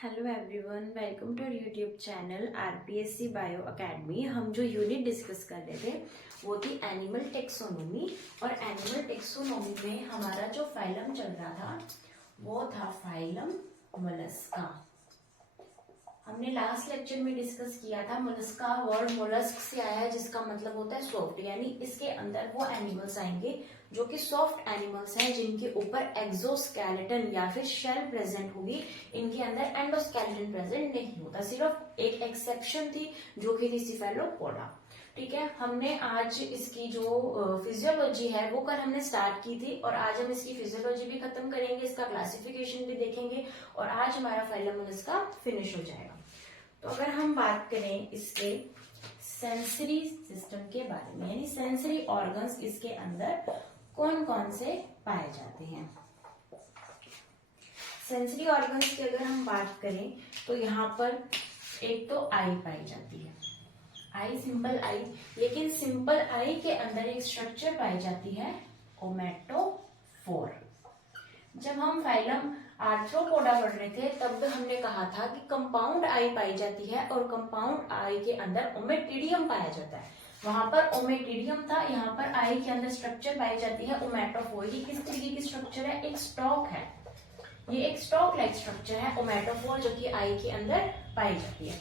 Hello everyone, welcome to YouTube channel RPSC bio academy. हम जो unit discuss कर रहे थे वो थी एनिमल टेक्सोनोमी। और एनिमल टेक्सोनोमी में हमारा जो फाइलम चल रहा था वो था फाइलम मोलस्का। हमने लास्ट लेक्चर में डिस्कस किया था मोलस्का वर्ड मोलस्क से आया है, जिसका मतलब होता है सॉफ्ट, यानी इसके अंदर वो एनिमल्स आएंगे जो कि सॉफ्ट एनिमल्स हैं, जिनके ऊपर एक्सोस्केलेटन या फिर शेल प्रेजेंट होगी। इनके अंदर एंडोस्केलेटन प्रेजेंट नहीं होता। सिर्फ एक एक्सेप्शन थी जो कि थी सिफेलोपोडा। ठीक है, हमने आज इसकी जो फिजियोलॉजी है वो कल हमने स्टार्ट की थी और आज हम इसकी फिजियोलॉजी भी खत्म करेंगे, इसका क्लासिफिकेशन भी देखेंगे और आज हमारा फाइलम मोलस्का फिनिश हो जाएगा। तो अगर हम बात करें इसके सेंसरी सिस्टम के बारे में, यानी सेंसरी ऑर्गन्स इसके अंदर कौन कौन से पाए जाते हैं। सेंसरी ऑर्गन्स की अगर हम बात करें तो यहाँ पर एक तो आई पाई जाती है, आई, सिंपल आई। लेकिन सिंपल आई के अंदर एक स्ट्रक्चर पाई जाती है ओमेटोफोर। जब हम फाइलम आर्थ्रोपोडा पढ़ रहे थे तब हमने कहा था कि कंपाउंड आई पाई जाती है और कंपाउंड आई के अंदर ओमेटिडियम पाया जाता है। वहां पर ओमेटिडियम था, यहाँ पर आई के अंदर स्ट्रक्चर पाई जाती है ओमेटोफोर। ये किस तरीके की स्ट्रक्चर है? एक स्टॉक है, ये एक स्टॉक लाइक स्ट्रक्चर है ओमेटोफोर, जो कि आई के अंदर पाई जाती है।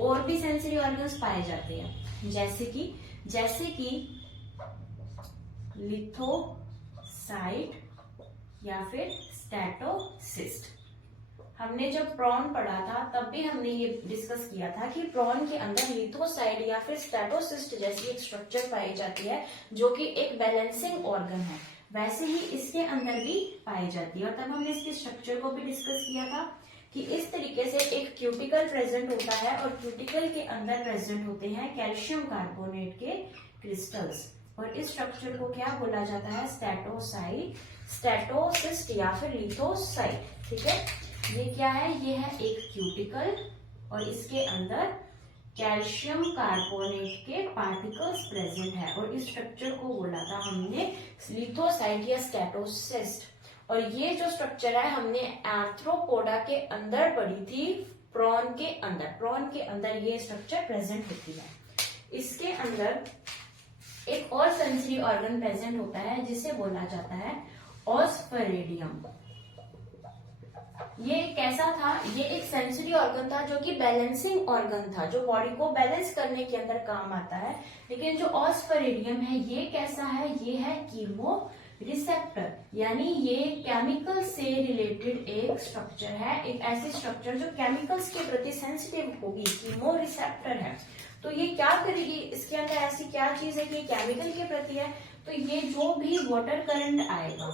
और भी सेंसरी ऑर्गन्स पाए जाते हैं, जैसे कि लिथोसाइट या फिर स्टेटोसिस्ट। हमने जब प्रॉन पढ़ा था तब भी हमने ये डिस्कस किया था कि प्रॉन के अंदर लिथोसाइट या फिर स्टेटोसिस्ट जैसी एक स्ट्रक्चर पाई जाती है जो कि एक बैलेंसिंग ऑर्गन है। वैसे ही इसके अंदर भी पाई जाती है। और तब हमने इसके स्ट्रक्चर को भी डिस्कस किया था कि इस तरीके से एक क्यूटिकल प्रेजेंट होता है और क्यूटिकल के अंदर प्रेजेंट होते हैं कैल्शियम कार्बोनेट के क्रिस्टल्स। और इस स्ट्रक्चर को क्या बोला जाता है? स्टेटोसाइट, स्टेटोसिस्ट या फिर लिथोसाइट। ठीक है, ये क्या है? ये है एक क्यूटिकल और इसके अंदर कैल्शियम कार्बोनेट के पार्टिकल्स प्रेजेंट है और इस स्ट्रक्चर को बोला था हमने लिथोसाइट या स्टेटोसिस्ट। और ये जो स्ट्रक्चर है हमने आर्थ्रोपोडा के अंदर पढ़ी थी, प्रॉन के अंदर ये स्ट्रक्चर प्रेजेंट होती है। इसके अंदर एक और सेंसरी ऑर्गन प्रेजेंट होता है जिसे बोला जाता है ऑस्फरेडियम। ये कैसा था? ये एक सेंसरी ऑर्गन था जो कि बैलेंसिंग ऑर्गन था, जो बॉडी को बैलेंस करने के अंदर काम आता है। लेकिन जो ऑस्फरेडियम है ये कैसा है? ये है कीमो रिसेप्टर, यानी ये केमिकल से रिलेटेड एक स्ट्रक्चर है, एक ऐसी स्ट्रक्चर जो केमिकल्स के प्रति सेंसिटिव होगी, कीमो रिसेप्टर है। तो ये क्या करेगी? इसके अंदर ऐसी क्या चीज है कि केमिकल के प्रति है? तो ये जो भी वाटर करंट आएगा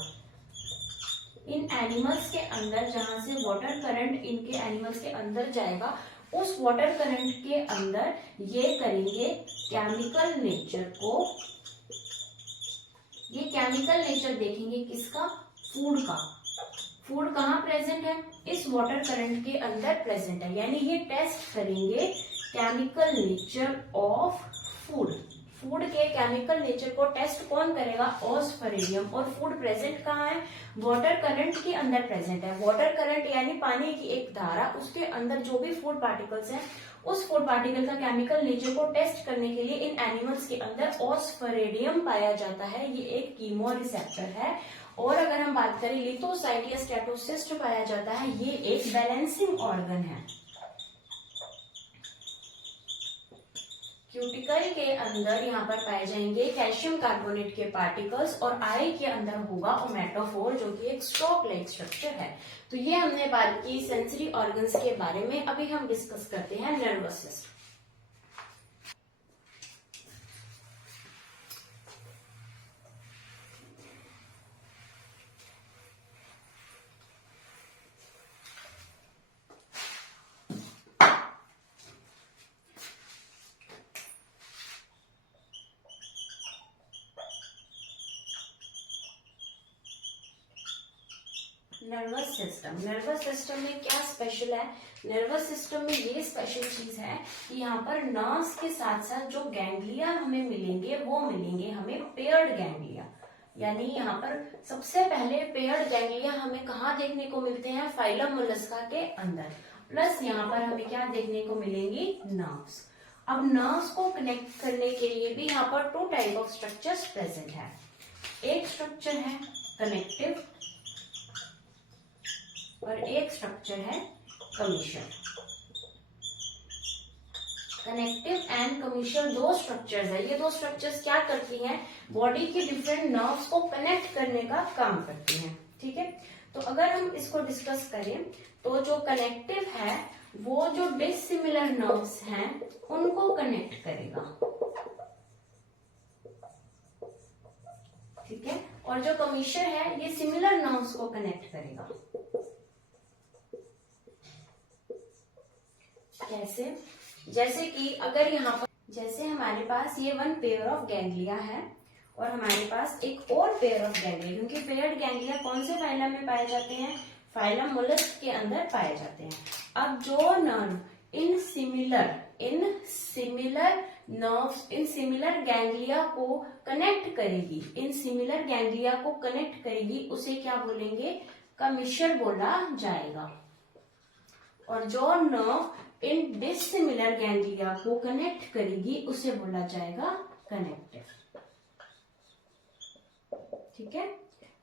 इन एनिमल्स के अंदर, जहां से वाटर करंट इनके एनिमल्स के अंदर जाएगा, उस वाटर करंट के अंदर ये करेंगे केमिकल नेचर को, ये केमिकल नेचर देखेंगे किसका? फूड का। फूड कहाँ प्रेजेंट है? इस वाटर करंट के अंदर प्रेजेंट है, यानी ये टेस्ट करेंगे chemical nature of food. Food के केमिकल नेचर को टेस्ट कौन करेगा? ऑस्फरेडियम। और फूड प्रेजेंट कहाँ है? वाटर करंट के अंदर प्रेजेंट है। वाटर करंट यानी पानी की एक धारा, उसके अंदर जो भी फूड पार्टिकल्स हैं, उस फूड पार्टिकल का केमिकल नेचर को टेस्ट करने के लिए इन एनिमल्स के अंदर ऑस्फरेडियम पाया जाता है। ये एक कीमो रिसेप्टर है। और अगर हम बात करें लिथोसाइट या स्टेटोसिस्ट पाया जाता है, ये एक बैलेंसिंग ऑर्गन है। क्यूटिकल के अंदर यहाँ पर पाए जाएंगे कैल्शियम कार्बोनेट के पार्टिकल्स और आई के अंदर होगा ओमेटोफोर, जो कि एक स्टॉक लाइक स्ट्रक्चर है। तो ये हमने बात की सेंसरी ऑर्गन्स के बारे में। अभी हम डिस्कस करते हैं नर्वस सिस्टम। नर्वस सिस्टम में क्या स्पेशल है? नर्वस सिस्टम में ये स्पेशल चीज है कि यहाँ पर नर्व्स के साथ साथ जो गैंग्लिया हमें मिलेंगे वो मिलेंगे हमें पेयर्ड गैंग्लिया। यानी यहाँ पर सबसे पहले पेयर्ड गैंग्लिया हमें कहाँ देखने को मिलते हैं? फाइलम मोलस्का के अंदर। प्लस यहाँ पर हमें क्या देखने को मिलेंगी, नर्व्स। अब नर्व्स को कनेक्ट करने के लिए भी यहाँ पर 2 टाइप ऑफ स्ट्रक्चर्स प्रेजेंट है। एक स्ट्रक्चर है कनेक्टिव और एक स्ट्रक्चर है कमीशर। कनेक्टिव एंड कमीशर 2 स्ट्रक्चर्स है। ये 2 स्ट्रक्चर्स क्या करती हैं, बॉडी के डिफरेंट नर्व्स को कनेक्ट करने का काम करती हैं। ठीक है, तो अगर हम इसको डिस्कस करें तो जो कनेक्टिव है वो जो डिसिमिलर नर्व्स हैं उनको कनेक्ट करेगा। ठीक है, और जो कमीशर है ये सिमिलर नर्व्स को कनेक्ट करेगा। कैसे, जैसे कि अगर यहाँ पर जैसे हमारे पास ये 1 पेयर ऑफ गैंग्लिया है और हमारे पास एक और पेयर ऑफ गैंग्लिया, क्योंकि पेयर्ड गैंग्लिया कौन से फाइलम में पाए जाते हैं, फाइलम मोलस्क के अंदर पाए जाते हैं। अब जो नर्व इन सिमिलर गैंग्लिया को कनेक्ट करेगी, उसे क्या बोलेंगे, कमीशर बोला जाएगा। और जो नर्व इन डिसिमिलर गैंग्लिया को कनेक्ट करेगी उसे बोला जाएगा कनेक्टिव। ठीक है,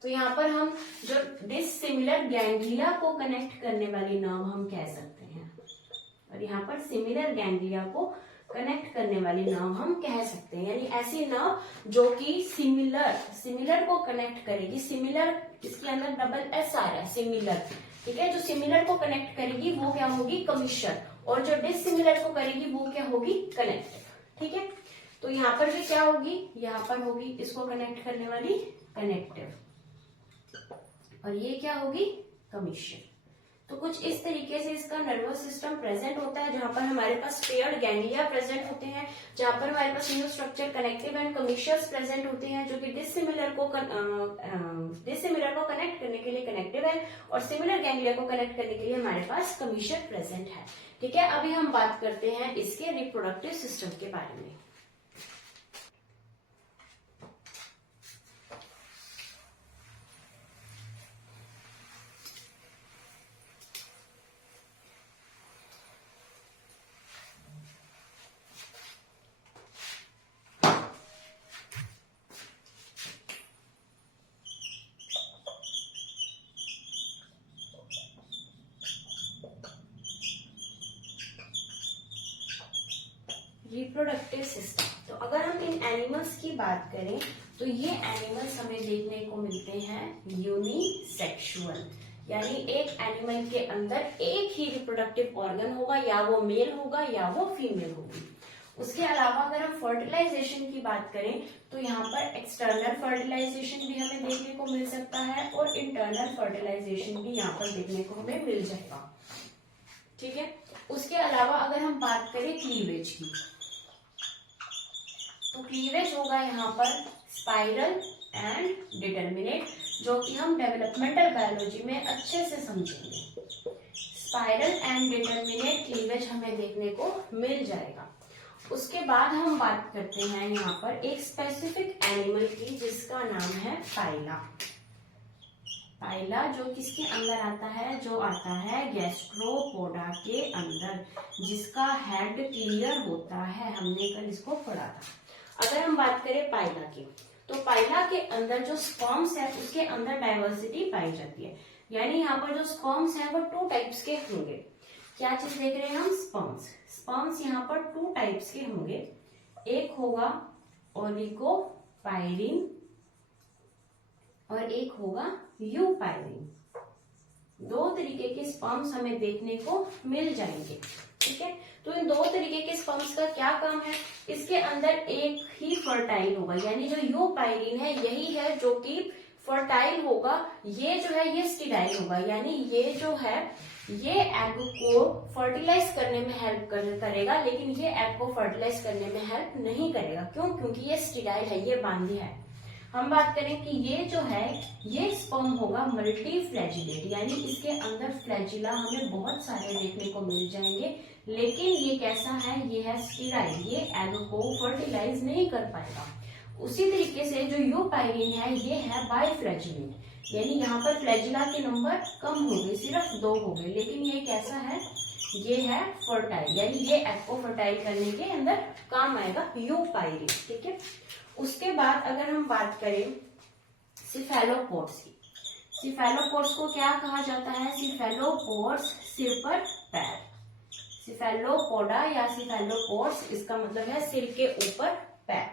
तो यहाँ पर हम जो डिसिमिलर गैंग्लिया को कनेक्ट करने वाली नर्व हम कह सकते हैं, और यहाँ पर सिमिलर गैंग्लिया को कनेक्ट करने वाली नर्व हम कह सकते हैं। यानी ऐसी नर्व जो कि सिमिलर को कनेक्ट करेगी। सिमिलर, इसके अंदर डबल एस आ रहा है, सिमिलर। ठीक है, जो सिमिलर को कनेक्ट करेगी वो क्या होगी, कमीशर, और जो डिसिमिलर को करेगी वो क्या होगी, कनेक्टिव। ठीक है, तो यहाँ पर भी क्या होगी, यहाँ पर होगी इसको कनेक्ट करने वाली कनेक्टिव, और ये क्या होगी, कमीशर। तो कुछ इस तरीके से इसका नर्वस सिस्टम प्रेजेंट होता है, जहां पर हमारे पास पेयर्ड गैंग्लिया प्रेजेंट होते हैं, जहां पर हमारे पास new structure connective and commissures present होते हैं, जो कि डिसिमिलर को कनेक्ट करने के लिए कनेक्टिव है और सिमिलर गैंग्लिया को कनेक्ट करने के लिए हमारे पास कमीशर प्रेजेंट है। ठीक है, अभी हम बात करते हैं इसके रिप्रोडक्टिव सिस्टम के बारे में। रिप्रोडक्टिव सिस्टम, तो अगर हम इन एनिमल्स की बात करें तो ये एनिमल्स हमें देखने को मिलते हैं यूनिसेक्सुअल, यानी एक एनिमल के अंदर एक ही रिप्रोडक्टिव ऑर्गन होगा, या वो मेल होगा या वो फीमेल होगी। उसके अलावा अगर हम फर्टिलाइजेशन की बात करें तो यहाँ पर एक्सटर्नल फर्टिलाइजेशन भी हमें देखने को मिल सकता है और इंटरनल फर्टिलाइजेशन भी यहाँ पर देखने को हमें मिल जाएगा। ठीक है, उसके अलावा अगर हम बात करें क्लीवेज की, तो क्लीवेज होगा यहाँ पर स्पाइरल एंड डिटर्मिनेट, जो कि हम डेवलपमेंटल बायोलॉजी में अच्छे से समझेंगे। स्पाइरल एंड डिटर्मिनेट क्लीवेज हमें देखने को मिल जाएगा। उसके बाद हम बात करते हैं यहाँ पर एक स्पेसिफिक एनिमल की, जिसका नाम है पाइला। पाइला जो किसके अंदर आता है, जो आता है गैस्ट्रोपोडा के अंदर, जिसका हेड क्लियर होता है, हमने कल इसको पढ़ा था। अगर हम बात करें पाइला की, तो पाइला के अंदर जो स्पर्म्स है उसके अंदर डाइवर्सिटी पाई जाती है, यानी यहाँ पर जो स्पर्म्स हैं वो 2 टाइप्स के होंगे। क्या चीज देख रहे हैं हम, स्पर्म्स। स्पर्म्स यहाँ पर 2 टाइप्स के होंगे, एक होगा ओलिगोपाइरिन और एक होगा यूपाइरिन। 2 तरीके के स्पर्म्स हमें देखने को मिल जाएंगे। ठीक है, तो इन 2 तरीके के स्पर्म्स का क्या काम है, इसके अंदर एक ही फर्टाइल होगा, यानी जो यूपाइरिन है यही है जो कि फर्टाइल होगा, ये जो है ये स्टेराइल होगा, यानी ये जो है ये एग को फर्टिलाइज करने में हेल्प करेगा, लेकिन ये एग को फर्टिलाइज करने में हेल्प नहीं करेगा। क्यों, क्योंकि ये स्टेराइल है, ये बांधी है। हम बात करें कि ये जो है ये स्पर्म होगा मल्टीफ्लैजिलेट, यानी इसके अंदर फ्लैजिला हमें बहुत सारे देखने को मिल जाएंगे, लेकिन ये कैसा है, ये है स्टेराइल, ये एग को फर्टिलाइज नहीं कर पाएगा। उसी तरीके से जो यूपाइरिन है ये है बाइफ्लैजिलेट, यानी यहाँ पर फ्लैजिला के नंबर कम हो गए, सिर्फ 2 हो गए, लेकिन ये कैसा है, ये है फर्टाइल, यानी ये एग को फर्टाइल करने के अंदर काम आएगा यूपाइरिन, ठीक है। उसके बाद अगर हम बात करें सिफेलोपोड्स की, सिफेलोपोड्स को क्या कहा जाता है? सिफेलोपोड्स सिर पर पैर, सिफेलोपोडा या सिफेलोपोड्स इसका मतलब है सिर के ऊपर पैर।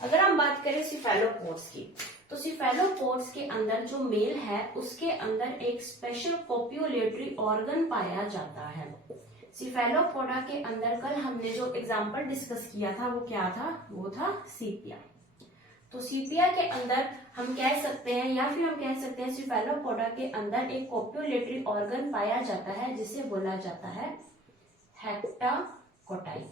अगर हम बात करें सिफेलोपोड्स की, तो सिफेलोपोड्स के अंदर जो मेल है उसके अंदर एक स्पेशल कोप्युलेटरी ऑर्गन पाया जाता है। सिफेलोपोडा के अंदर कल हमने जो एग्जाम्पल डिस्कस किया था वो क्या था? वो था सीपिया। तो सीपिया के अंदर हम कह सकते हैं या फिर हम कह सकते हैं सिफेलोपोडा के अंदर एक कोप्युलेटरी ऑर्गन पाया जाता है जिसे बोला जाता है हेक्टाकोटाइल।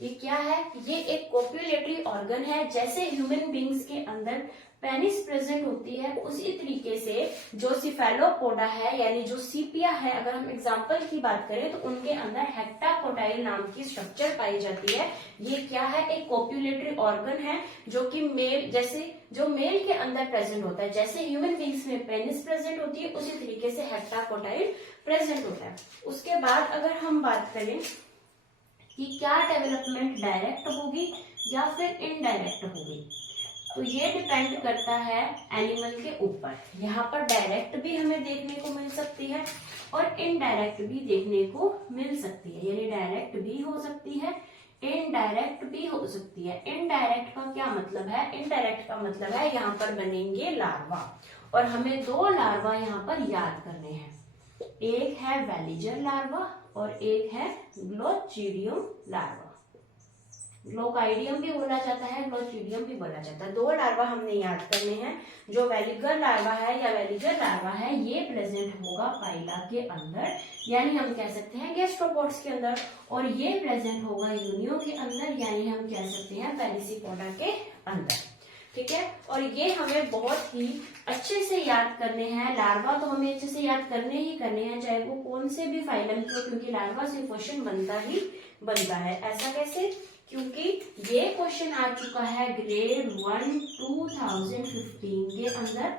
ये क्या है? ये एक कोप्युलेटरी ऑर्गन है। जैसे ह्यूमन बींग्स के अंदर पेनिस प्रेजेंट होती है उसी तरीके से जो सिफेलोपोडा है यानी जो सीपिया है, अगर हम एग्जांपल की बात करें तो उनके अंदर हेक्टाकोटाइल नाम की स्ट्रक्चर पाई जाती है। ये क्या है? एक कोप्युलेटरी ऑर्गन है जो कि मेल, जैसे जो मेल के अंदर प्रेजेंट होता है, जैसे ह्यूमन बींग्स में पेनिस प्रेजेंट होती है उसी तरीके से हेक्टाकोटाइल प्रेजेंट होता है। उसके बाद अगर हम बात करें कि क्या डेवलपमेंट डायरेक्ट होगी या फिर इनडायरेक्ट होगी, तो ये डिपेंड करता है एनिमल के ऊपर। यहाँ पर डायरेक्ट भी हमें देखने को मिल सकती है और इनडायरेक्ट भी देखने को मिल सकती है, यानी डायरेक्ट भी हो सकती है, इनडायरेक्ट भी हो सकती है। इनडायरेक्ट का क्या मतलब है? इनडायरेक्ट का मतलब है यहाँ पर बनेंगे लार्वा, और हमें दो लार्वा यहाँ पर याद करने हैं। एक है वेलिजर लार्वा और एक है ग्लोचिडियम लार्वा। ग्लोकाइडियम भी बोला जाता है, ग्लोचिडियम भी बोला जाता है। दो लार्वा हमने याद करने हैं। जो वेलिगर लार्वा है या वेलिजर लार्वा है ये प्रेजेंट होगा पाइला के अंदर, यानी हम कह सकते हैं गैस्ट्रोपोड्स के अंदर, और ये प्रेजेंट होगा यूनियो के अंदर, यानी हम कह सकते हैं पेलिसिपोडा के अंदर, ठीक है। और ये हमें बहुत ही अच्छे से याद करने हैं। लार्वा तो हमें अच्छे से याद करने ही करने हैं, चाहे वो कौन से भी फाइलम के हो, क्योंकि लार्वा से क्वेश्चन बनता ही बनता है। ऐसा कैसे? क्योंकि ये क्वेश्चन आ चुका है ग्रेड 1 2015 के अंदर,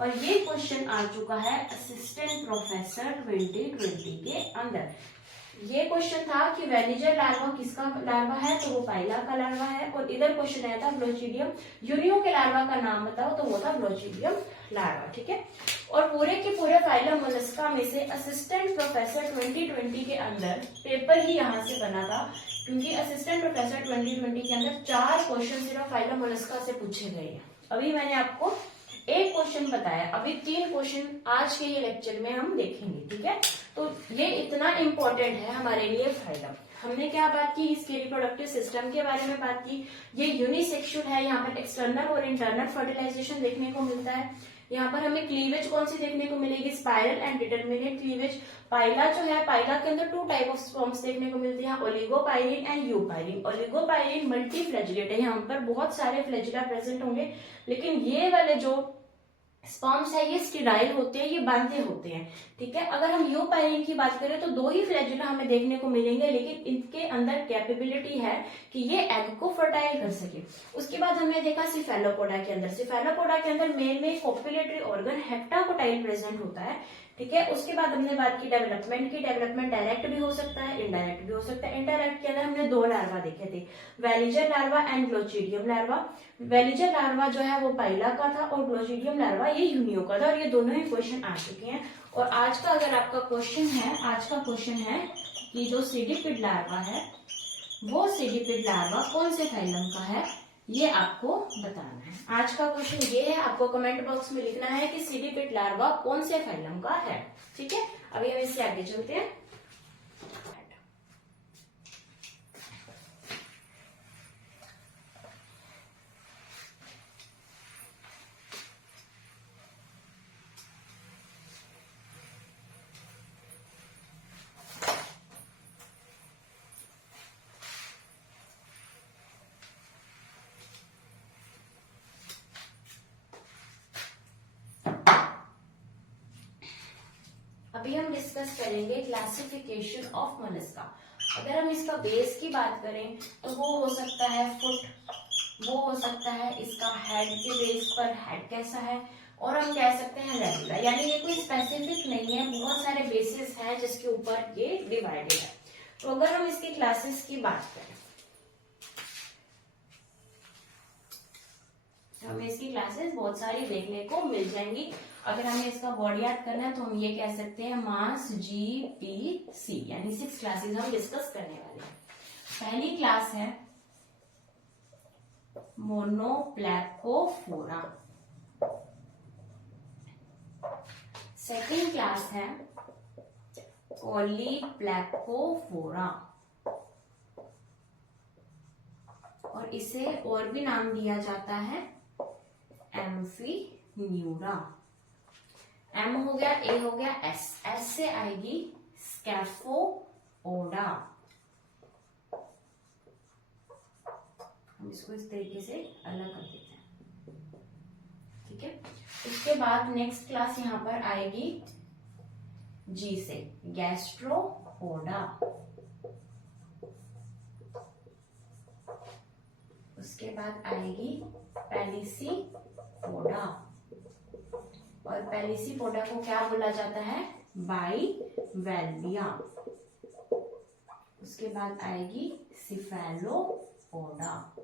और ये क्वेश्चन आ चुका है असिस्टेंट प्रोफेसर 2020 के अंदर। ये क्वेश्चन था कि वेलिजर लार्वा किसका लार्वा है, तो वो पाइला का लार्वा है, और इधर क्वेश्चन आया था ग्लोचिडियम यूनियो के लार्वा का नाम बताओ, तो वो था ग्लोचिडियम लार्वा, ठीक है। और पूरे के पूरे फाइलम मोलस्का में से असिस्टेंट प्रोफेसर 2020 के अंदर पेपर ही यहाँ से बना था, क्योंकि असिस्टेंट प्रोफेसर 2020 के अंदर 4 क्वेश्चन सिर्फ फाइलम मोलस्का से पूछे गए हैं। अभी मैंने आपको एक क्वेश्चन बताया, अभी 3 क्वेश्चन आज के ये लेक्चर में हम देखेंगे, ठीक है। तो ये इतना इम्पोर्टेंट है हमारे लिए फाइलम। हमने क्या बात की? इसके रिप्रोडक्टिव सिस्टम के बारे में बात की। ये यूनिसेक्सुअल है, यहाँ पर एक्सटर्नल और इंटरनल फर्टिलाइजेशन देखने को मिलता है। यहाँ पर हमें क्लीवेज कौन सी देखने को मिलेगी? Spiral and determinate cleavage. Pila जो है, पाइला के अंदर 2 टाइप ऑफ स्पर्म्स देखने को मिलती है, ओलिगोपाइरिन एंड यूपाइरिन। ओलिगोपाइरिन मल्टी फ्लैजिलेट है, यहाँ पर बहुत सारे फ्लैजिला प्रेजेंट होंगे, लेकिन ये वाले जो स्पर्म्स है ये स्टेराइल होते हैं, ये बांधे होते हैं, ठीक है। अगर हम यूपाइरिन की बात करें तो 2 ही फ्लैजिला हमें देखने को मिलेंगे, लेकिन इनके अंदर कैपेबिलिटी है कि ये एग को फर्टाइल कर सके। उसके बाद हमने देखा सिफेलोपोडा के अंदर, सिफेलोपोडा के अंदर मेल में कोप्युलेटरी ऑर्गन हेक्टाकोटाइल प्रेजेंट होता है, ठीक है। उसके बाद हमने बात की डेवलपमेंट की। डेवलपमेंट डायरेक्ट भी हो सकता है, इनडायरेक्ट भी हो सकता है। इनडायरेक्ट के अंदर हमने 2 लार्वा देखे थे, veliger larva and glochidium larva. Veliger larva जो है वो पाइला का था और ग्लोचिडियम लार्वा ये यूनियो का था, और ये दोनों ही क्वेश्चन आ चुके हैं। और आज का अगर आपका क्वेश्चन है, आज का क्वेश्चन है कि जो सीडिपिड लार्वा है वो सीडिपिड लार्वा कौन से फाइलम का है, ये आपको बताना है। आज का क्वेश्चन ये है, आपको कमेंट बॉक्स में लिखना है कि सीडिपिड लार्वा कौन से फाइलम का है, ठीक है। अभी हम इससे आगे चलते हैं। अभी हम डिस्कस करेंगे क्लासिफिकेशन ऑफ मोलस्का। अगर हम इसका बेस की बात करें तो वो हो सकता है फुट, वो हो सकता है इसका हेड के बेस पर हेड कैसा है, और हम कह सकते हैं रेगुलर। यानी ये कोई स्पेसिफिक नहीं है, बहुत सारे बेसिस हैं जिसके ऊपर ये डिवाइडेड है। तो अगर हम इसकी क्लासेस की बात करें, हमें इसकी क्लासेस बहुत सारी देखने को मिल जाएंगी। अगर हमें इसका बॉडी याद करना है तो हम ये कह सकते हैं मास GPC, यानी 6 क्लासेस हम डिस्कस करने वाले हैं। पहली क्लास है मोनोप्लैकोफोरा, सेकेंड क्लास है पॉलीप्लैकोफोरा, और इसे और भी नाम दिया जाता है एम्फीन्यूरा। एम हो गया, ए हो गया, एस से आएगी स्कैफोपोडा। हम इसको इस तरीके से अलग कर देते हैं, ठीक है। उसके बाद नेक्स्ट क्लास यहां पर आएगी जी से, गैस्ट्रोपोडा। उसके बाद आएगी पैलिसीपोडा, और पैलिसीपोडा को क्या बोला जाता है, बाइवेल्विया। उसके बाद आएगी सिफेलोपोडा।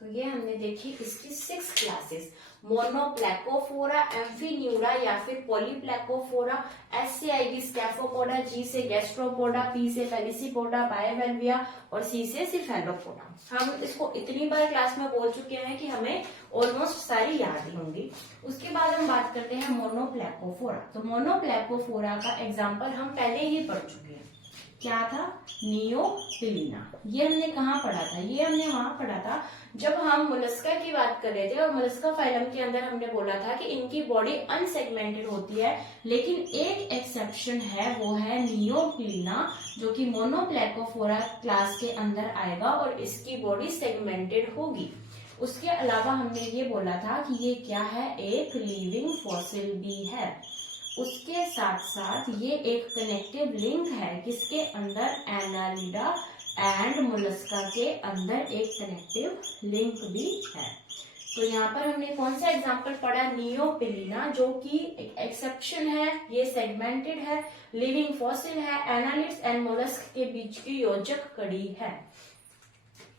तो ये हमने देखी इसकी 6 क्लासेस, मोनोप्लैकोफोरा, एम्फीन्यूरा या फिर पॉलीप्लैकोफोरा। एस से आएगी स्कैफोपोडा, जी से गैस्ट्रोपोडा, पी से पैलिसीपोडा, बाइवेल्विया और सी से सिफेलोपोडा। हम इसको इतनी बार क्लास में बोल चुके हैं कि हमें ऑलमोस्ट सारी याद ही होंगी। उसके बाद हम बात करते हैं मोनोप्लैकोफोरा। तो मोनोप्लैकोफोरा का एग्जाम्पल हम पहले ही पढ़ चुके हैं, क्या था, नियोपिलीना। ये हमने कहाँ पढ़ा था, ये हमने वहां पढ़ा था जब हम मोलस्का की बात कर रहे थे, और मोलस्का फाइलम के अंदर हमने बोला था कि इनकी बॉडी अनसेगमेंटेड होती है, लेकिन एक एक्सेप्शन है, वो है नियोपिलीना, जो कि मोनोप्लैकोफोरा क्लास के अंदर आएगा और इसकी बॉडी सेगमेंटेड होगी। उसके अलावा हमने ये बोला था कि ये क्या है, एक लिविंग फॉसिल भी है। उसके साथ साथ ये एक कनेक्टिव लिंक है, किसके अंदर, एनालिडा एंड मोलस्का के अंदर एक कनेक्टिव लिंक भी है। तो यहाँ पर हमने कौन सा एग्जांपल पढ़ा, नियोपिलीना, जो कि एक एक्सेप्शन है, ये सेगमेंटेड है, लिविंग फॉसिल है, एनालिड्स एंड मोलस्क के बीच की योजक कड़ी है।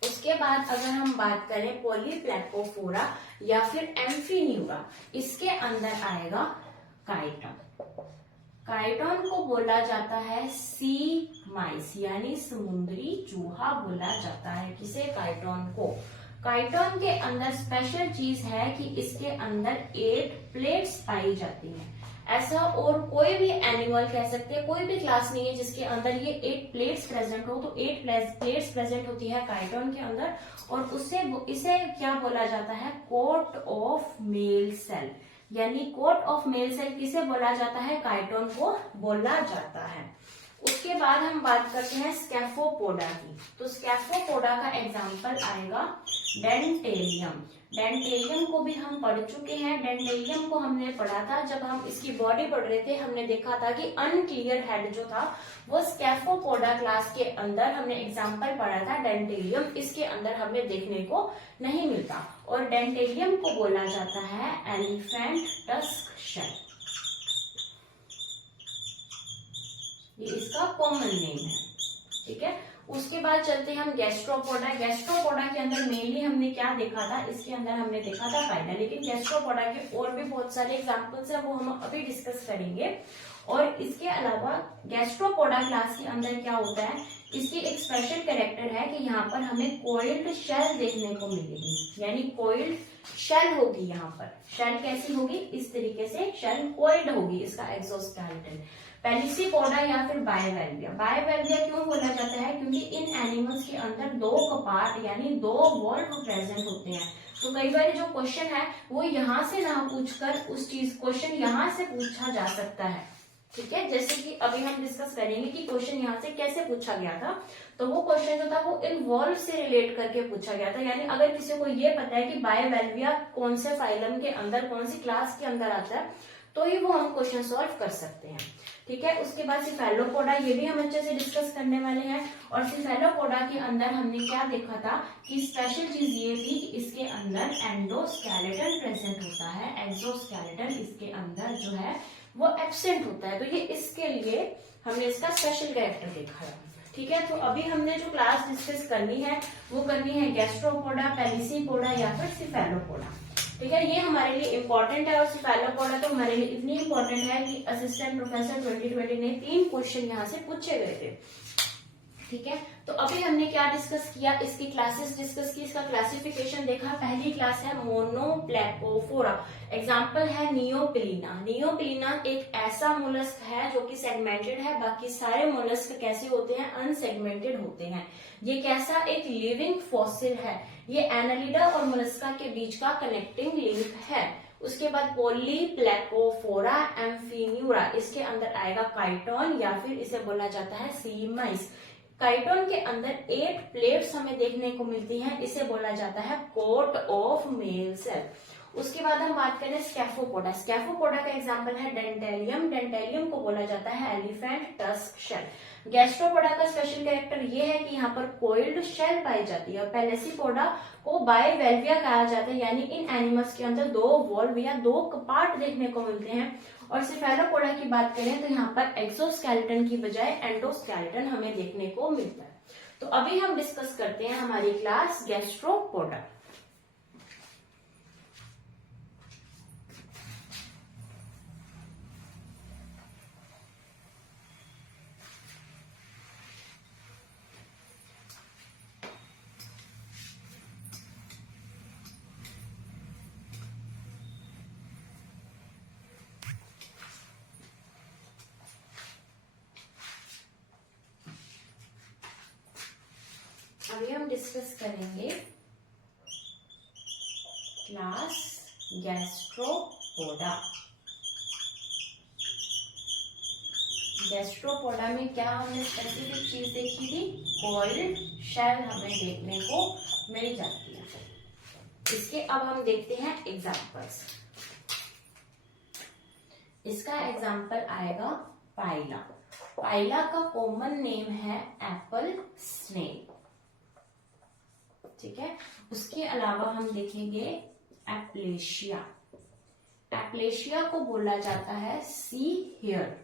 उसके बाद अगर हम बात करें पॉलीप्लैकोफोरा या फिर एम्फीन्यूरा, इसके अंदर आएगा काइटन। काइटन को बोला जाता है सी माइस, यानी समुद्री चूहा बोला जाता है किसे, काइटन को। काइटन के अंदर स्पेशल चीज है कि इसके अंदर 8 प्लेट्स पाई जाती हैं। ऐसा और कोई भी एनिमल कह सकते हैं, कोई भी क्लास नहीं है जिसके अंदर ये 8 प्लेट्स प्रेजेंट हो। तो 8 प्लेट्स प्रेजेंट होती है काइटन के अंदर, और इसे क्या बोला जाता है, कोट ऑफ मेल सेल। यानी कोट ऑफ मेल सेल किसे बोला जाता है, काइटन को बोला जाता है। उसके बाद हम बात करते हैं स्कैफोपोडा की। तो स्कैफोपोडा का एग्जांपल आएगा डेंटेलियम। डेंटेलियम को भी हम पढ़ चुके हैं। डेंटेलियम को हमने पढ़ा था जब हम इसकी बॉडी पढ़ रहे थे, हमने देखा था कि अनक्लियर हेड जो था वो स्कैफोपोडा क्लास के अंदर हमने एग्जांपल पढ़ा था डेंटेलियम, इसके अंदर हमें देखने को नहीं मिलता। और डेंटेलियम को बोला जाता है एलिफेंट टस्क शेल, ये इसका कॉमन नेम है, ठीक है। उसके बाद चलते हैं हम गैस्ट्रोपोडा। गैस्ट्रोपोडा के अंदर मेनली हमने क्या देखा था, इसके अंदर हमने देखा था फाइडा, लेकिन गैस्ट्रोपोडा के और भी बहुत सारे एग्जांपल्स हैं, वो हम अभी डिस्कस करेंगे। और इसके अलावा गैस्ट्रोपोडा क्लास के अंदर क्या होता है, इसकी एक स्पेशल कैरेक्टर है कि यहाँ पर हमें कोइल्ड शेल देखने को मिलेगी, यानी कोइल्ड शेल होगी। यहाँ पर शेल कैसी होगी, इस तरीके से शेल कोइल्ड होगी, इसका एक्सोस्केलेटन। पैलिसीपोडा या फिर बाइवेल्विया। बाइवेल्विया क्यों बोला जाता है, क्योंकि इन एनिमल्स के अंदर 2 कपाट यानी 2 वॉल्व प्रेजेंट होते हैं। तो कई बार जो क्वेश्चन है वो यहाँ से ना पूछकर उस चीज क्वेश्चन यहाँ से पूछा जा सकता है, ठीक है। जैसे कि अभी हम डिस्कस करेंगे कि क्वेश्चन यहाँ से कैसे पूछा गया था। तो वो क्वेश्चन जो था वो इन वॉल्व से रिलेट करके पूछा गया था। यानी अगर किसी को ये पता है कि बाइवेल्विया कौन से फाइलम के अंदर, कौन सी क्लास के अंदर आता है, तो ही वो हम क्वेश्चन सॉल्व कर सकते हैं। ठीक है, उसके बाद सिफेलोपोडा, ये भी हम अच्छे से डिस्कस करने वाले हैं। और सिफेलोपोडा के अंदर हमने क्या देखा था कि स्पेशल चीज ये थी कि इसके अंदर एंडोस्केलेटन प्रेजेंट होता है, एक्सोस्केलेटन इसके अंदर जो है वो एब्सेंट होता है। तो ये इसके लिए हमने इसका स्पेशल कैरेक्टर देखा है। ठीक है, तो अभी हमने जो क्लास डिस्कस करनी है वो करनी है गैस्ट्रोपोडा, पेलिसीपोडा या फिर सिफेलोपोडा। ठीक है, ये हमारे लिए इंपॉर्टेंट है। और सिफेलोपोडा तो हमारे लिए इतनी इंपॉर्टेंट है कि असिस्टेंट प्रोफेसर 2020 ने 3 क्वेश्चन यहाँ से पूछे गए थे। ठीक है, तो अभी हमने क्या डिस्कस किया, इसकी क्लासेस डिस्कस की, इसका क्लासिफिकेशन देखा। पहली क्लास है मोनोप्लेकोफोरा, एग्जाम्पल है नियोपिलीना। नियोपिलीना एक ऐसा मोलस्क है जो कि सेगमेंटेड है, बाकी सारे मोलस्क कैसे होते हैं, अनसेगमेंटेड होते हैं। ये कैसा, एक लिविंग फॉसिल है। ये एनालिडा और मोलस्का के बीच का कनेक्टिंग लिंक है। उसके बाद पॉलीप्लेकोफोरा एम्फीन्यूरा, इसके अंदर आएगा काइटोन या फिर इसे बोला जाता है सी माइस। काइटोन के अंदर 8 प्लेट्स हमें देखने को मिलती हैं, इसे बोला जाता है कोट ऑफ मेल सेल। उसके बाद हम बात करें स्कैफोपोडा। स्कैफोपोडा का एग्जांपल है डेंटेलियम। डेंटेलियम को बोला जाता है एलिफेंट टस्क शेल। गैस्ट्रोपोडा का स्पेशल कैरेक्टर ये है कि यहाँ पर कोइल्ड शेल पाई जाती है। और पेलेसीपोडा को बाइवेल्विया कहा जाता है, यानी इन एनिमल्स के अंदर 2 वॉल्व या 2 कपाट देखने को मिलते हैं। और सिफेलोपोडा की बात करें तो यहाँ पर एक्सोस्केलेटन की बजाय एंडोस्केलेटन हमें देखने को मिलता है। तो अभी हम डिस्कस करते हैं हमारी क्लास गैस्ट्रोपोडा। अभी हम डिस्कस करेंगे क्लास गैस्ट्रोपोडा। गैस्ट्रोपोडा में क्या हमने स्पेसिफिक चीज देखी थी, कॉइल्ड शेल हमें देखने को मिल जाती है। इसके अब हम देखते हैं एग्जांपल्स। इसका एग्जांपल आएगा पाइला। पाइला का कॉमन नेम है एप्पल स्नेल। ठीक है, उसके अलावा हम देखेंगे एप्लेशिया। एप्लेशिया को बोला जाता है सी हेयर।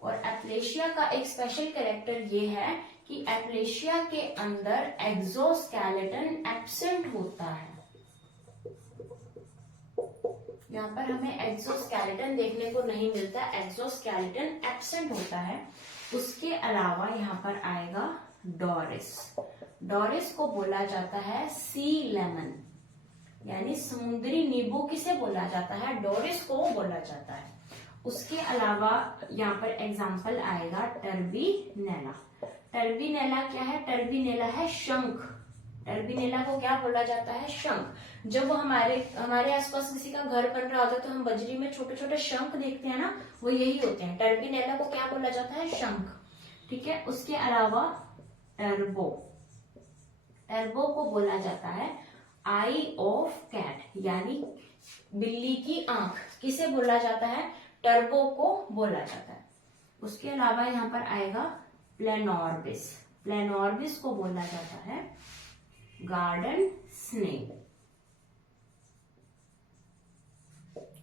और एप्लेशिया का एक स्पेशल कैरेक्टर ये है कि एप्लेशिया के अंदर एक्सोस्केलेटन एब्सेंट होता है। यहाँ पर हमें एक्सोस्केलेटन देखने को नहीं मिलता, एक्सोस्केलेटन एब्सेंट होता है। उसके अलावा यहाँ पर आएगा डोरिस। डोरिस को बोला जाता है सी लेमन, यानी समुद्री नींबू किसे बोला जाता है, डोरिस को बोला जाता है। उसके अलावा यहाँ पर एग्जाम्पल आएगा टर्बिनेला। टर्बिनेला क्या है, टर्बिनेला है शंख। टर्बिनेला को क्या बोला जाता है, शंख। जब हमारे आसपास किसी का घर बन रहा होता है तो हम बजरी में छोटे छोटे शंख देखते हैं ना, वो यही होते हैं। टर्बिनेला को क्या बोला जाता है, शंख। ठीक है, उसके अलावा टर्बो। टर्बो को बोला जाता है आई ऑफ कैट, यानी बिल्ली की आंख। किसे बोला जाता है, टर्बो को बोला जाता है। उसके अलावा यहाँ पर आएगा प्लेनोर्बिस। प्लेनोर्बिस को बोला जाता है गार्डन स्नेक।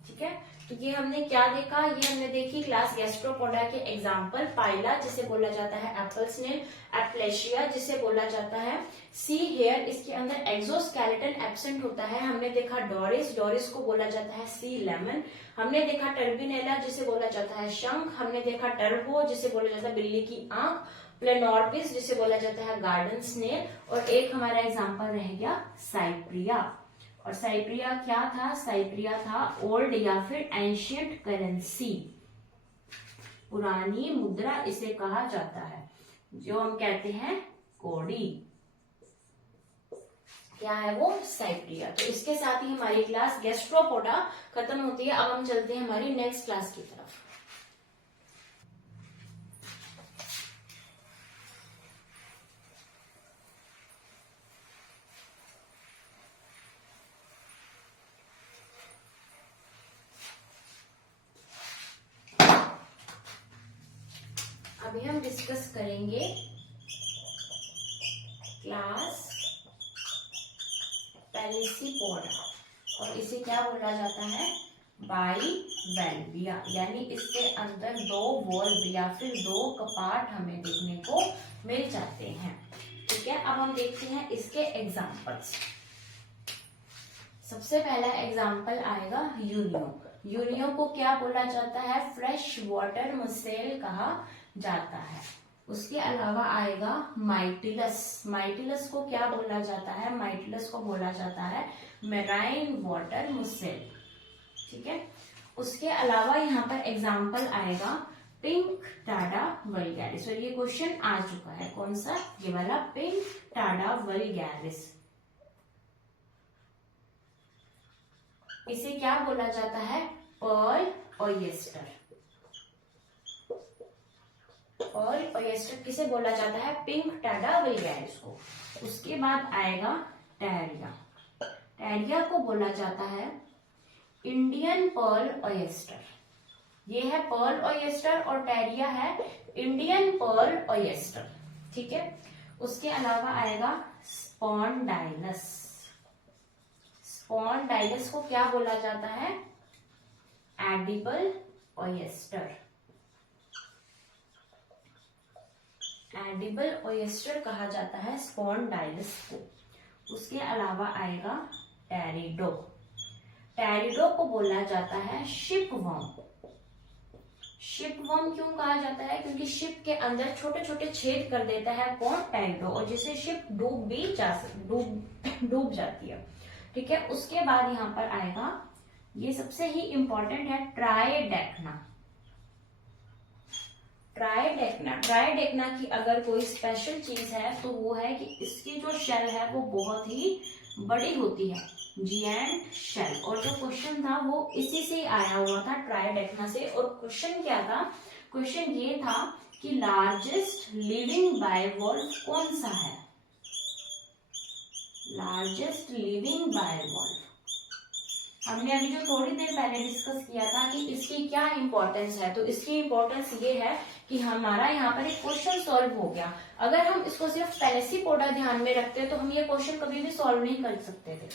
ठीक है, तो ये हमने क्या देखा, ये हमने देखी क्लास गैस्ट्रोपोडा के एग्जाम्पल। पाइला जिसे बोला जाता है एप्पल स्नेल, एप्लेशिया जिसे बोला जाता है सी हेयर, इसके अंदर एक्सोस्केलेटन एब्सेंट होता है। हमने देखा डोरिस, डोरिस को बोला जाता है सी लेमन। हमने देखा टर्बिनेला जिसे बोला जाता है शंख। हमने देखा टर्बो जिसे बोला जाता है बिल्ली की आंख। प्लेनोर्बिस जिसे बोला जाता है गार्डन स्नेल। और एक हमारा एग्जाम्पल रह गया साइप्रिया। और साइप्रिया क्या था, साइप्रिया था ओल्ड या फिर एंशियंट करेंसी, पुरानी मुद्रा इसे कहा जाता है, जो हम कहते हैं कौड़ी। क्या है वो, साइप्रिया। तो इसके साथ ही हमारी क्लास गैस्ट्रोपोडा खत्म होती है। अब हम चलते हैं हमारी नेक्स्ट क्लास की तरफ। करेंगे क्लास पैलिसीपोडा, और इसे क्या बोला जाता है, बाइवैल्व, यानी इसके अंदर दो वॉल्व या फिर दो कपाट हमें देखने को मिल जाते हैं। ठीक है, अब हम देखते हैं इसके एग्जाम्पल्स। सबसे पहला एग्जाम्पल आएगा यूनियो। यूनियो को क्या बोला जाता है, फ्रेश वाटर मुसेल कहा जाता है। उसके अलावा आएगा माइटिलस। माइटिलस को क्या बोला जाता है, माइटिलस को बोला जाता है मेराइन वाटर मुसेल। ठीक है, उसके अलावा यहाँ पर एग्जाम्पल आएगा पिंक टाडा वल्गैरिस, और ये क्वेश्चन आ चुका है, कौन सा, ये वाला पिंक टाडा वल्गैरिस। इसे क्या बोला जाता है, पर्ल ऑयस्टर। पर्ल ऑयस्टर किसे बोला जाता है, पिंक टाडा वल्गैरिस को। उसके बाद आएगा टैरिया। टैरिया को बोला जाता है इंडियन पर्ल ऑयस्टर। ये है पर्ल ऑयस्टर और टैरिया है इंडियन पर्ल ऑयस्टर। ठीक है, उसके अलावा आएगा स्पॉन्डाइलस। स्पॉन्डाइलस को क्या बोला जाता है, एडिबल ऑयस्टर। एडिबल ऑयस्टर कहा जाता है स्पॉन्डाइलस को। उसके अलावा आएगा टेरिडो। टेरिडो को बोला जाता है शिपवर्म। शिपवर्म क्यों कहा जाता है, क्योंकि शिप के अंदर छोटे छोटे छेद कर देता है कौन, टेरिडो, और जिससे शिप डूब जाती है। ठीक है, उसके बाद यहाँ पर आएगा, ये सबसे ही इंपॉर्टेंट है, ट्राइडेक्ना। ट्राइडेक्ना की अगर कोई स्पेशल चीज है तो वो है कि इसकी जो शेल है वो बहुत ही बड़ी होती है, जिएंट शेल। और जो क्वेश्चन था वो इसी से आया हुआ था, ट्राइडेक्ना से। और क्वेश्चन क्या था, क्वेश्चन ये था कि लार्जेस्ट लिविंग बायवॉल्व कौन सा है, लार्जेस्ट लिविंग बायवॉल्व। हमने अभी जो थोड़ी देर पहले डिस्कस किया था कि इसकी क्या इंपॉर्टेंस है, तो इसकी इंपॉर्टेंस ये है कि हमारा यहाँ पर एक क्वेश्चन सॉल्व हो गया। अगर हम इसको सिर्फ पैलिसीपोडा ध्यान में रखते तो हम ये क्वेश्चन कभी भी सॉल्व नहीं कर सकते थे।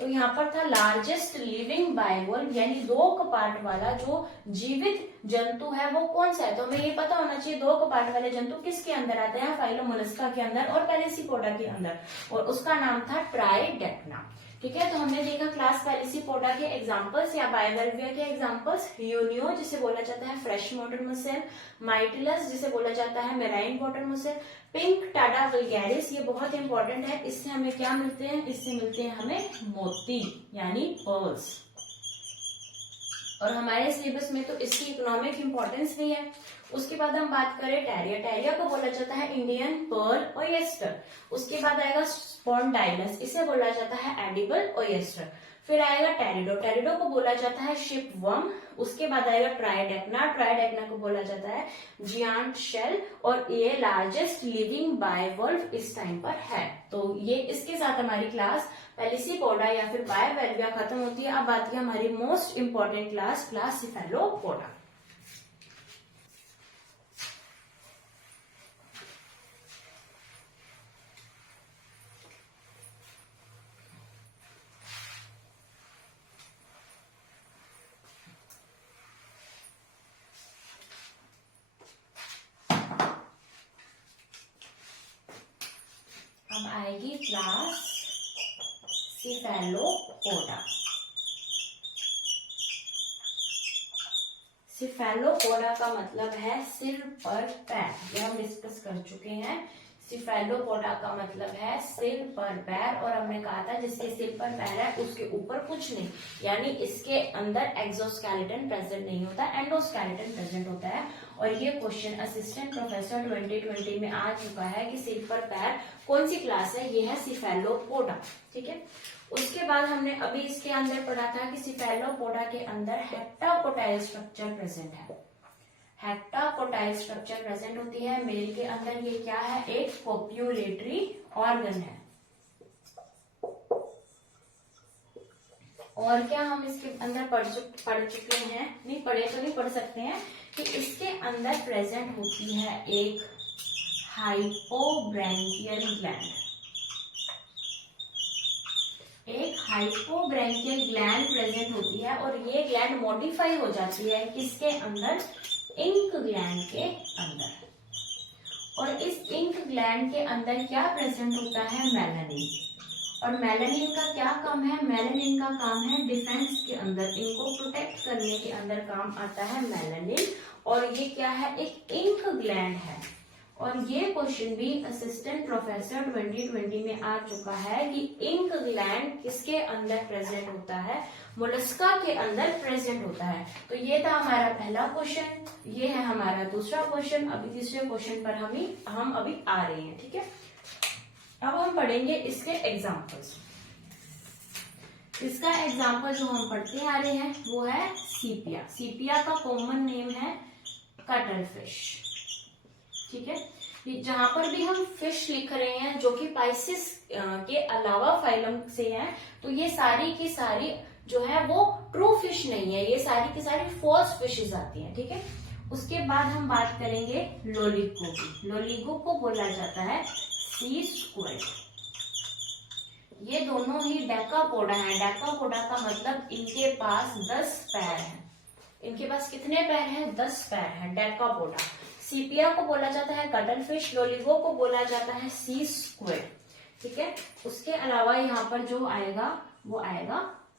तो यहाँ पर था लार्जेस्ट लिविंग बायवॉल्व, यानी दो कपाट वाला जो जीवित जंतु है वो कौन सा है। तो हमें ये पता होना चाहिए दो कपाट वाले जंतु किसके अंदर आते हैं, फाइलोमोलस्का के अंदर और पैलिसीपोडा के अंदर, और उसका नाम था ट्राइडेक्ना। ठीक है, तो हमने देखा क्लास पैलिसीपोडा के एग्जांपल्स या बायवल्विया के एग्जांपल्स, यूनियो जिसे बोला जाता है फ्रेश वाटर मुसेल, माइटिलस जिसे बोला जाता है marine water mussel, Pinctada vulgaris, ये बहुत इंपॉर्टेंट है। इससे हमें क्या मिलते हैं, इससे मिलते हैं हमें मोती यानी पर्ल्स। और हमारे सिलेबस में तो इसकी इकोनॉमिक इंपॉर्टेंस भी है। उसके बाद हम बात करें टेरिया। टेरिया को बोला जाता है इंडियन पर्ल ऑयस्टर। उसके बाद आएगा स्पॉन्डाइलस, इसे बोला जाता है एडिबल ऑयस्टर। फिर आएगा टेरिडो। टेरिडो को बोला जाता है शिपवर्म। उसके बाद आएगा ट्राइडेक्ना। ट्राइडेक्ना को बोला जाता है जियांट शेल, और ये लार्जेस्ट लिविंग बायवॉल्व इस टाइम पर है। तो ये इसके साथ हमारी क्लास पैलिसीपोडा या फिर बायवल्विया खत्म होती है। अब आती है हमारी most important class, class Cephalopoda. अब आएगी क्लास सिफेलोपोडा। सिफेलोपोडा का मतलब है सिर पर पैर, ये हम डिस्कस कर चुके हैं। सिफेलोपोडा का मतलब है सिर पर पैर, और हमने कहा था जिसके सिर पर पैर है उसके ऊपर कुछ नहीं, यानी इसके अंदर एक्सोस्केलेटन प्रेजेंट नहीं होता, एंडोस्केलेटन प्रेजेंट होता है। और ये क्वेश्चन असिस्टेंट प्रोफेसर 2020 में आ चुका है कि सिर पर पैर कौन सी क्लास है, ये है सिफेलोपोडा। ठीक है, उसके बाद हमने अभी इसके अंदर पढ़ा था कि सिफेलोपोडा के अंदर हेप्टाकोटाइल स्ट्रक्चर प्रेजेंट है। हेप्टाकोटाइल स्ट्रक्चर प्रेजेंट होती है मेल के अंदर। ये क्या है, एक कोप्युलेटरी ऑर्गन है। और क्या हम इसके अंदर पढ़ चुके हैं, नहीं पढ़े तो नहीं पढ़ सकते हैं, कि इसके अंदर प्रेजेंट होती है एक हाइपोब्रैंकियल ग्लैंड। एक हाइपोब्रैंकियल ग्लैंड प्रेजेंट होती है और ये ग्लैंड मॉडिफाई हो जाती है किसके अंदर, इंक ग्लैंड के अंदर। और इस इंक ग्लैंड के अंदर क्या प्रेजेंट होता है, मेलानिन। और मेलानिन का क्या काम है, मेलानिन का काम है डिफेंस के अंदर, इनको प्रोटेक्ट करने के अंदर काम आता है मेलानिन। और ये क्या है, एक इंक ग्लैंड है। और ये क्वेश्चन भी असिस्टेंट प्रोफेसर 2020 में आ चुका है कि इंक ग्लैंड किसके अंदर प्रेजेंट होता है, मोलस्का के अंदर प्रेजेंट होता है। तो ये था हमारा पहला क्वेश्चन, ये है हमारा दूसरा क्वेश्चन। अभी तीसरे क्वेश्चन पर हम अभी आ रहे हैं, ठीक है। अब हम पढ़ेंगे इसके एग्जाम्पल्स। इसका एग्जाम्पल जो हम पढ़ते आ रहे हैं वो है सीपिया। सीपिया का कॉमन नेम है कटल फिश, ठीक है। जहां पर भी हम फिश लिख रहे हैं जो कि पाइसिस के अलावा फाइलम से हैं, तो ये सारी की सारी जो है वो ट्रू फिश नहीं है, ये सारी की सारी फॉल्स फिशेस आती हैं, ठीक है। उसके बाद हम बात करेंगे लोलिगो की। लोलिगो को बोला जाता है सी स्क्विड। ये दोनों ही डेकापोडा हैं। डेकापोडा का मतलब इनके पास 10 पैर हैं। इनके पास कितने पैर हैं, 10 पैर हैं, डेकापोडा। सीपिया को बोला जाता है कटल फिश, लोलिगो को बोला जाता है सी स्क्विड, ठीक है। उसके अलावा यहाँ पर जो आएगा वो आएगा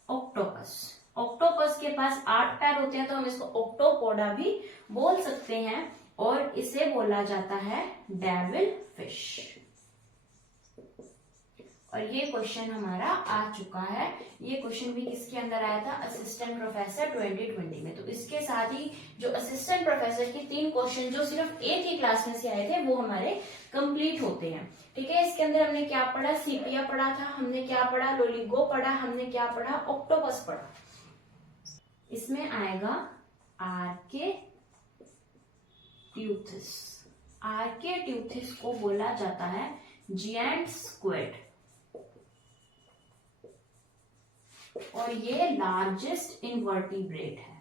ऑक्टोपस। ऑक्टोपस के पास 8 पैर होते हैं, तो हम इसको ऑक्टोपोडा भी बोल सकते हैं। और इसे बोला जाता है डेविल फिश। और ये क्वेश्चन हमारा आ चुका है। ये क्वेश्चन भी किसके अंदर आया था, असिस्टेंट प्रोफेसर 2020 में। तो इसके साथ ही जो असिस्टेंट प्रोफेसर के 3 क्वेश्चन जो सिर्फ एक ही क्लास में से आए थे वो हमारे कंप्लीट होते हैं, ठीक है। इसके अंदर हमने क्या पढ़ा, सीपिया पढ़ा था, हमने क्या पढ़ा, लोलिगो पढ़ा, हमने क्या पढ़ा, ऑक्टोपस पढ़ा। इसमें आएगा आर्केट्यूथिस। आर्केट्यूथिस को बोला जाता है जिएंट स्क्विड। और ये लार्जेस्ट इनवर्टिब्रेट है।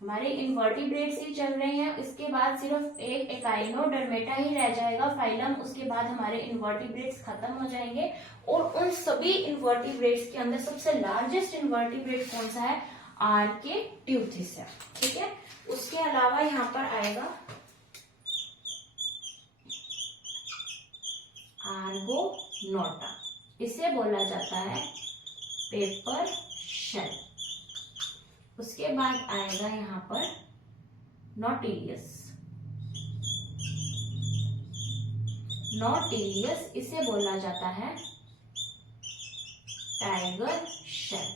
हमारे इनवर्टिब्रेट्स ही चल रहे हैं। इसके बाद सिर्फ एक एकाइनोडर्मेटा ही रह जाएगा फाइलम। उसके बाद हमारे इनवर्टिब्रेट्स खत्म हो जाएंगे। और उन सभी इनवर्टिब्रेट्स के अंदर सबसे लार्जेस्ट इनवर्टिब्रेट कौन सा है, आर्केट्यूथिस है, ठीक है। उसके अलावा यहाँ पर आएगा आर्गोनोटा। इसे बोला जाता है पेपर शेल। उसके बाद आएगा यहाँ पर नॉटिलियस। नॉटिलियस इसे बोला जाता है टाइगर शेल।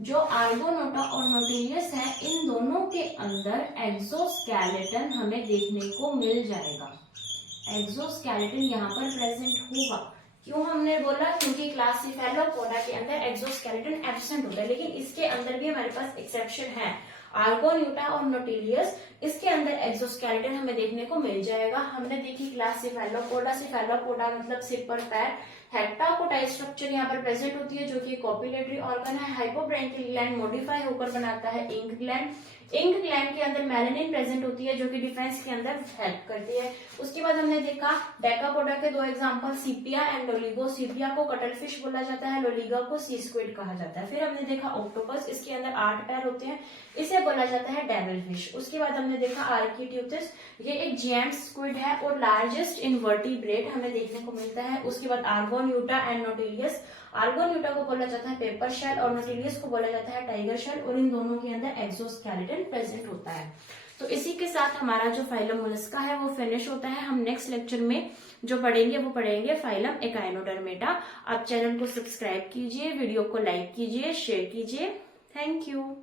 जो आर्गोनोटा और नॉटिलियस है, इन दोनों के अंदर एक्सोस्केलेटन हमें देखने को मिल जाएगा। एक्सोस्केलेटन यहाँ पर प्रेजेंट होगा। क्यों हमने बोला, क्योंकि क्लासिफेलोपोडा के अंदर एक्सोस्केलेटन एब्सेंट होता है, लेकिन इसके अंदर भी हमारे पास एक्सेप्शन है। आर्गोन्यूटा और नोटिलियस, इसके अंदर एक्सोस्केलेटन हमें देखने को मिल जाएगा। हमने देखी क्लासिफेलोपोडा, सिफेलोपोडा मतलब सिर पर पैर। हेप्टाकोटाइल स्ट्रक्चर यहाँ पर प्रेजेंट होती है जो कि कॉपिलेटरी ऑर्गन है। हाइपोब्रैंकियल ग्लैंड मॉडिफाई होकर बनाता है इंक ग्लैंड। इंक ग्लैंड के अंदर मेलानिन प्रेजेंट होती है जो कि डिफेंस के अंदर हेल्प करती है। उसके बाद हमने देखा डेकापोडा के 2 एग्जांपल, सीपिया एंड लोलिगो। सीपिया को कटल फिश बोला जाता है, लोलिगा को सी स्क्विड कहा जाता है। फिर हमने देखा ऑक्टोपस, इसके अंदर 8 पैर होते हैं, इसे बोला जाता है डेविल फिश। उसके बाद हमने देखा आर्केट्यूथिस, ये एक जिएंट स्क्विड है और लार्जेस्ट इनवर्टिब्रेट हमें देखने को मिलता है। उसके बाद आर्गोन्यूटा एंड नोटिलियस। आर्गोन्यूटा को बोला जाता है पेपर शेल और नोटिलियस को बोला जाता है टाइगर शेल। और इन दोनों के अंदर एक्सोस्केलेटन प्रेजेंट होता है। तो इसी के साथ हमारा जो फाइलम मोलस्का है वो फिनिश होता है। हम नेक्स्ट लेक्चर में जो पढ़ेंगे वो पढ़ेंगे फाइलम एकाइनोडर्मेटा। आप चैनल को सब्सक्राइब कीजिए, वीडियो को लाइक कीजिए, शेयर कीजिए। Thank you.